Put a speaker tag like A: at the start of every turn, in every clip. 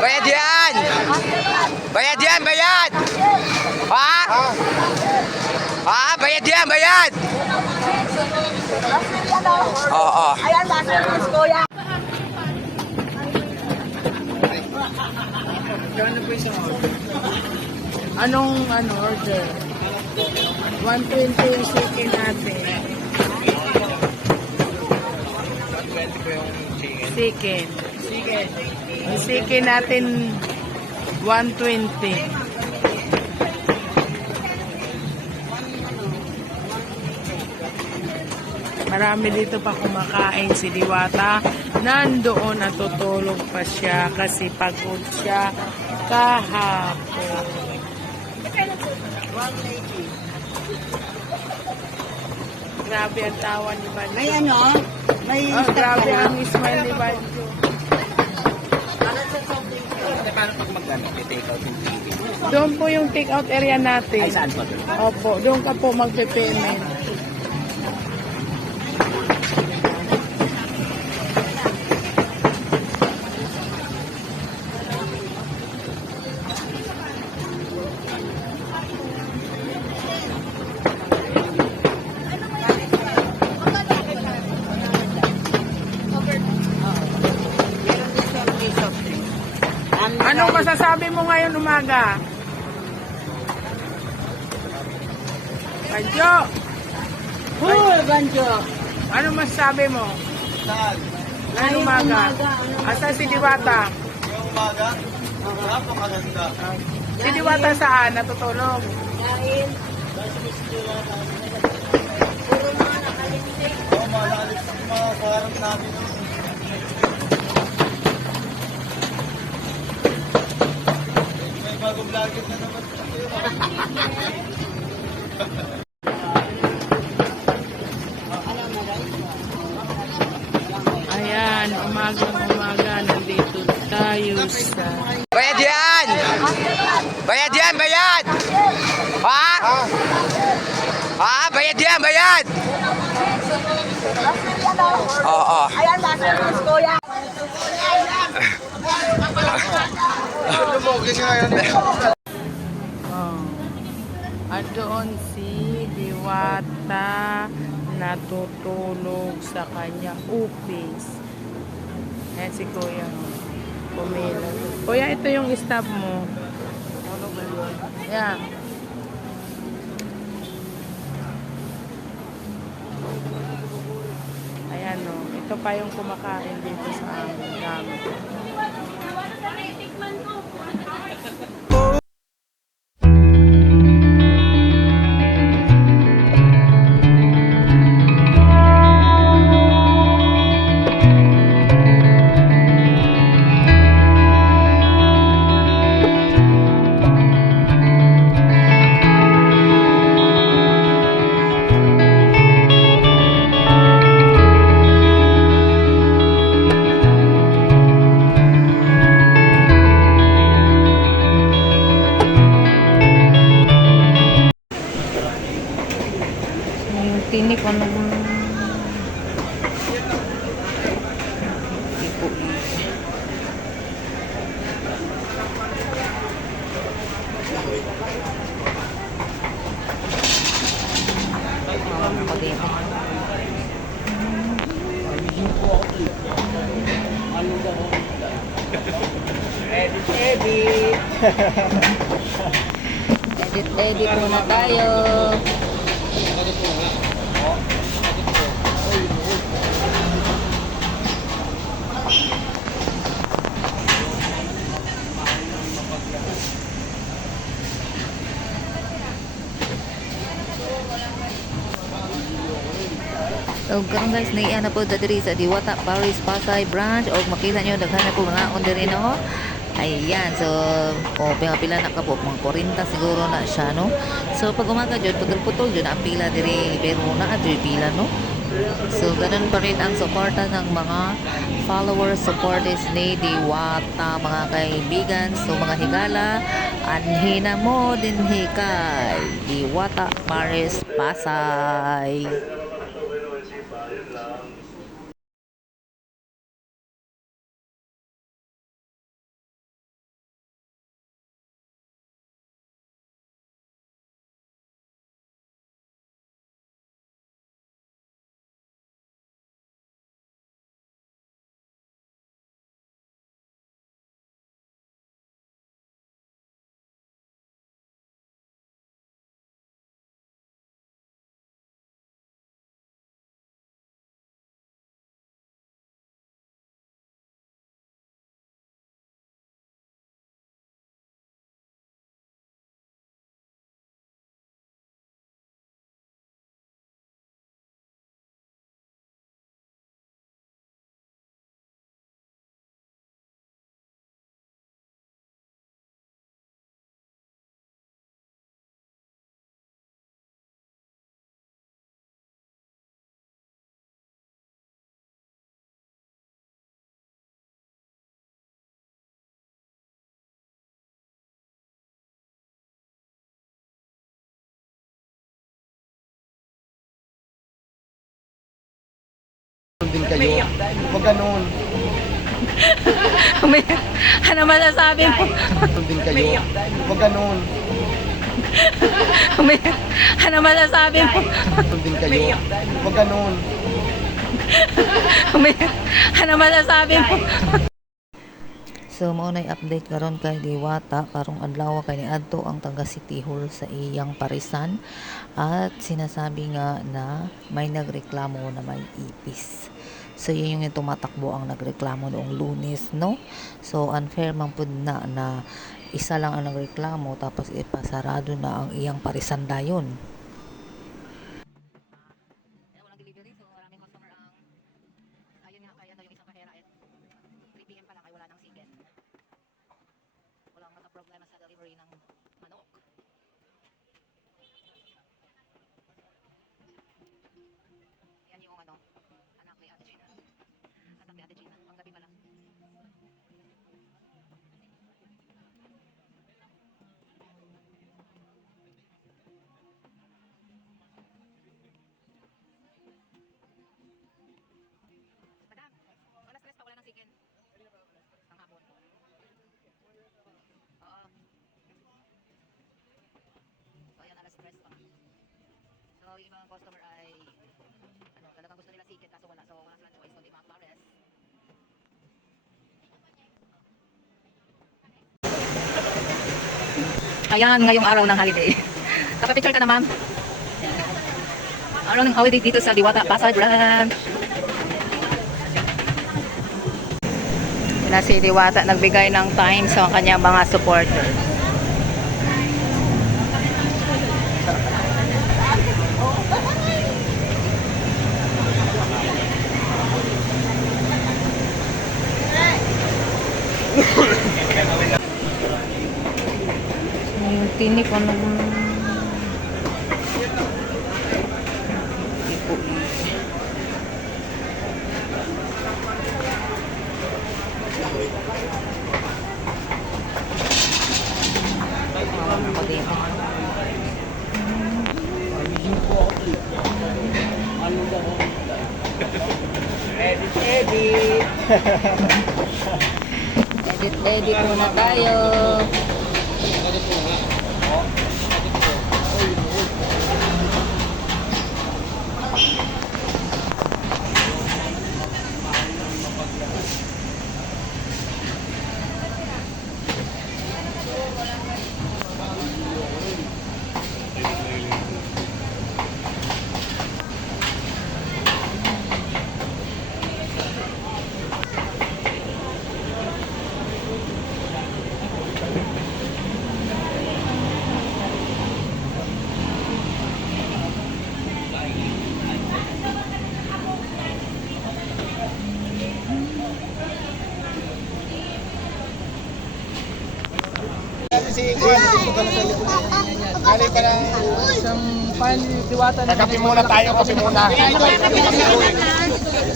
A: Bayad yan! Bayad yan, bayad! Ha? Ha? Bayad yan, bayad! Oo.
B: Ayan, masterpiece ko yan.
C: Anong ano order? 120 yung chicken natin. Chicken. Chicken. Yung chicken natin 120. Marami dito pa kumakain si Diwata. Nandoon at tutulog pa siya kasi pagod siya kahapon. Grabe ang tawa ni Banjo.
B: May ano? May stock
C: grabe ang smile ni Banjo.
A: Paano pag mag-ano? take out yung TV?
C: Doon po yung take-out area natin.
A: Ay, saan doon?
C: Opo, doon ka po magpe-payment. Anong masasabi mo ngayon umaga? Banjo,
B: Hoy, Banjo.
C: anong masasabi mo?
D: Saan?
C: Ngayong umaga? Asa si Diwata?
D: Yung umaga? Napakaganda.
C: Si Diwata saan? Natutulog?
D: Oo, malalit sa mga kaharap namin. No? May bagong vlogger na naman.
C: Ayan, umagang umaga, nandito tayo sa...
A: Bayad yan! Bayad yan, bayad! Ha? Ha? Bayad yan, bayad! Oo.
B: Ayan, masterpiece ko yan.
D: Lumogi siya ngayon.
C: Oh. At doon si Diwata natutulog sa kanya office. Ayan si Kuya. Pumila. Kuya, ito yung stop mo. Yan. Ayan o. Ito pa yung kumakain dito sa amin. Dami. Yung
B: Edit, edit muna tayo.
E: So karon guys, naiya na po diri sa Diwata Paris Pasay branch og makita nyo daghan na po mga no. Ayan, so o pila pila na ka po mga 40 siguro na siya no. So pag umaga jud putol-putol jud ang pila diri pero na adri pila no. So ganun pa rin ang suporta ng mga followers supporters ni Diwata mga kaibigan. So mga higala, anhina mo din hikay Diwata Paris Pasay.
D: Din kayo. Huwag ganun.
F: May, ano masasabi mo?
D: Ganun din kayo. Huwag ganun.
F: May, ano masasabi mo?
D: Ganun din kayo. Huwag ganun.
F: May, ano masasabi mo?
B: So mao nay update karon kay Diwata karong adlaw kay niadto ang taga City Hall sa iyang parisan at sinasabi nga na may nagreklamo na may ipis. So yun yung tumatakbo ang nagreklamo noong Lunes, no? So unfair man pud na na isa lang ang nagreklamo tapos ipasarado na ang iyang parisan dayon. Yung ibang customer ay, ano, talagang gusto nila sikin kaso wala. So, wala silang choice kundi mga pares. Ayan, ngayong araw ng holiday. Kapapicture ka na, ma'am. Araw ng holiday dito sa Diwata, Pasay Branch.
F: Na si Diwata nagbigay ng time sa kanyang mga supporter. Yung tinik, ano.
G: Edit, edit muna tayo.
D: Na sa likod. Galing isang pan, diwata na. Kape muna tayo, kape muna.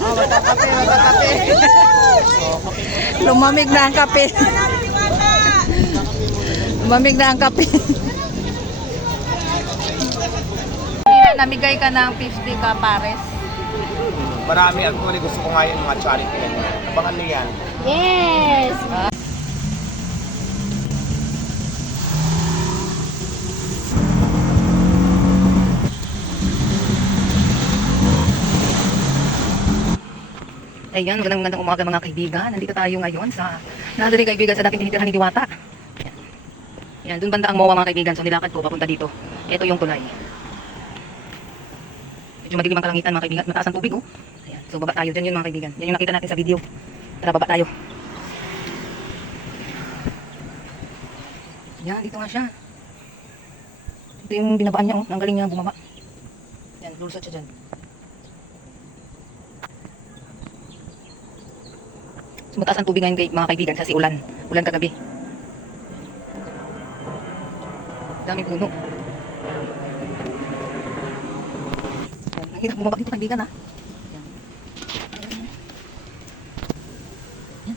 D: Ah, matakape, matakape.
F: Lumamig na ang kape. Lumamig na ang kape. Namigay ka ng 50 ka pares.
D: Marami actually gusto ko nga yung mga charity. Abangan nyo yan.
G: Yes!
B: Ayan, magandang magandang umaga mga kaibigan. Nandito tayo ngayon sa nandito kaibigan sa dating tinitirhan ni Diwata. Ayan. Ayan, dun banda ang MOA mga kaibigan. So nilakad ko papunta dito. Ito yung tulay. Medyo madilim ang kalangitan mga kaibigan. Mataas ang tubig oh. Ayan. So baba tayo. Diyan yun mga kaibigan. Yan yung nakita natin sa video. Tara baba tayo. Yan, dito nga siya. Ito yung binabaan niya oh. Ang galing niya bumaba. Yan, lulusot siya dyan. So, ang tubig ngayon kay, mga kaibigan kasi ulan. Ulan kagabi. Daming puno. Ang hirap bumaba dito kaibigan ha. Yan. Yan.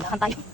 B: Lalakad tayo.